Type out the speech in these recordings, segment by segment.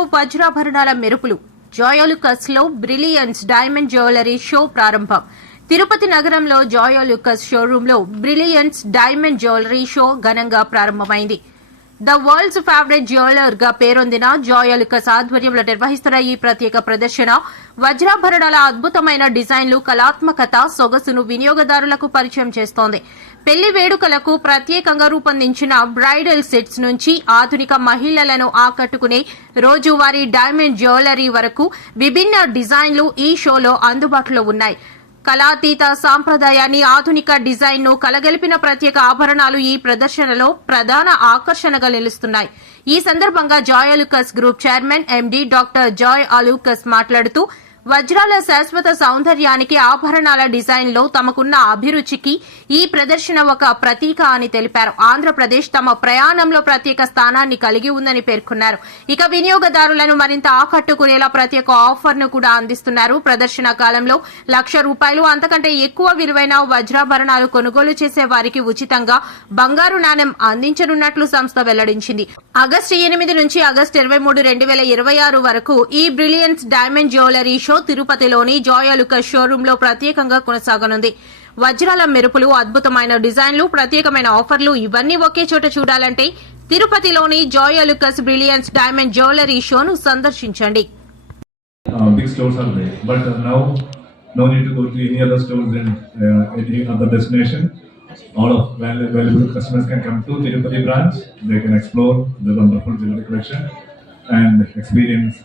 తిరుపతిలో వజ్రాభరణాల మెరుపులు. జాయోలుకస్ లో బ్రిలియన్స్ డైమండ్ జ్యువెలరీ షో ప్రారంభం. తిరుపతి నగరంలో జాయోలుకస్ షోరూమ్ లో బ్రిలియన్స్ డైమండ్ జ్యువెలరీ షో ఘనంగా ప్రారంభమైంది. ద వరల్డ్స్ ఫేవరెట్ జ్యువెలర్ గా పేరొందిన జాయోలుకస్ ఆధ్వర్యంలో నిర్వహిస్తున్న ఈ ప్రత్యేక ప్రదర్శన వజ్రాభరణాల అద్భుతమైన డిజైన్లు, కళాత్మకత, సొగసును వినియోగదారులకు పరిచయం చేస్తోంది. పెళ్లి వేడుకలకు ప్రత్యేకంగా రూపొందించిన బ్రైడల్ సెట్స్ నుంచి ఆధునిక మహిళలను ఆకట్టుకునే రోజువారీ డైమండ్ జ్యువెలరీ వరకు విభిన్న డిజైన్లు ఈ షోలో అందుబాటులో ఉన్నాయి. కళాతీత సాంప్రదాయాన్ని, ఆధునిక డిజైన్ ను కలగలిపిన ప్రత్యేక ఆభరణాలు ఈ ప్రదర్శనలో ప్రధాన ఆకర్షణగా నిలుస్తున్నాయి. ఈ సందర్భంగా Joyalukkas group chairman MD doctor Joy Alukkas మాట్లాడుతూ వజ్రాల శాశ్వత సౌందర్యానికి, ఆభరణాల డిజైన్ లో తమకున్న అభిరుచికి ఈ ప్రదర్శన ఒక ప్రతీక అని తెలిపారు. ఆంధ్రప్రదేశ్ తమ ప్రయాణంలో ప్రత్యేక స్థానాన్ని కలిగి ఉందని పేర్కొన్నారు. ఇక వినియోగదారులను మరింత ఆకట్టుకునేలా ప్రత్యేక ఆఫర్ ను కూడా అందిస్తున్నారు. ప్రదర్శన కాలంలో ₹1,00,000 అంతకంటే ఎక్కువ విలువైన వజ్రాభరణాలు కొనుగోలు చేసే వారికి ఉచితంగా బంగారు నాణెం అందించనున్నట్లు సంస్థ వెల్లడించింది. ఆగస్టు 8 నుంచి ఆగస్టు 23, 2026 వరకు ఈ బ్రిలియన్స్ డైమండ్ జ్యువెలరీ షో తిరుపతిలోని జాయోలుకస్ షోరూమ్ లో ప్రత్యేకంగా కొనసాగనుంది. వజ్రాల మెరుపులు, అద్భుతమైన డిజైన్లు, ప్రత్యేకమైన ఆఫర్లు ఇవన్నీ ఒకే చోట చూడాలంటే తిరుపతిలోని జాయోలుకస్ బ్రిలియన్స్ డైమండ్ జ్యువెలరీ షోను సందర్శించండి. Big stores are there, but now no need to go to any other stores in any other destination. All of valuable customers can come to Tirupati branch. They can explore the wonderful jewelry collection and experience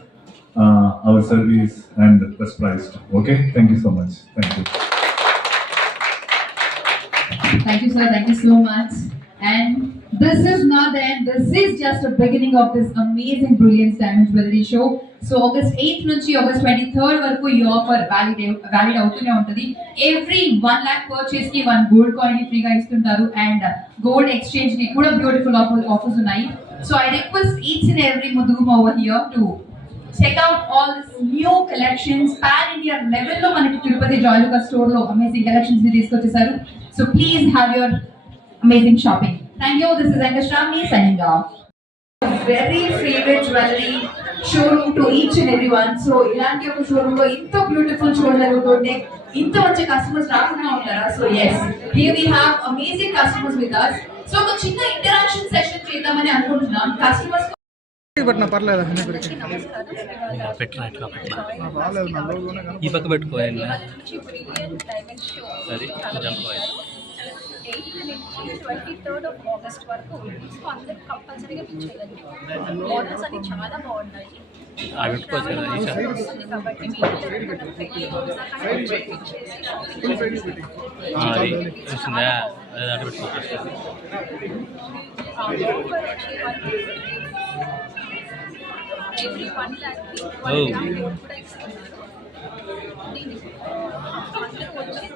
our service and best priced. Okay, thank you so much. Thank you. Thank you, sir. Thank you so much. And this is not the end. This is just the beginning of this amazing Brilliance Diamond Jewelry Show. So August 8th నుంచి August 23rd వరకు ఈ offer valid అవుతూనే ఉంటుంది. Every 1 lakh purchase కి 1 gold coin ని ఫ్రీగా ఇస్తుంటారు. And gold exchange కి కూడా బ్యూటిఫుల్ ఆఫర్స్ ఉన్నాయి. So I request each and every Mudhum over here to check out all this new collections. Pan India level లో మనకి తిరుపతి జాయోలుకస్ స్టోర్ లో అమేజింగ్ కలెక్షన్స్ ని తీసుకొచ్చేసారు. So please have your amazing shopping. Thank you. This is Ankashramani signing off. Very favorite jewelry showroom to each and everyone. So ilanti oka showroom lo into beautiful jewelry utonde into manchi customers raakunda untara. So yes, here we have amazing customers with us. So oka chinna interaction session chedamani anukuntunnam. Customers బట్న పర్లేదా ఈ పక్క పెట్టుకోవాలి అది 23rd of August వరకు so అందరికి కంపల్సరీగా పిచ్చేయాలి. Models అన్ని చాలా బాగున్నాయి. పెట్టుకోవచ్చు కదా కాబట్టి every 1 lakh కూడా ఇస్తున్నారు.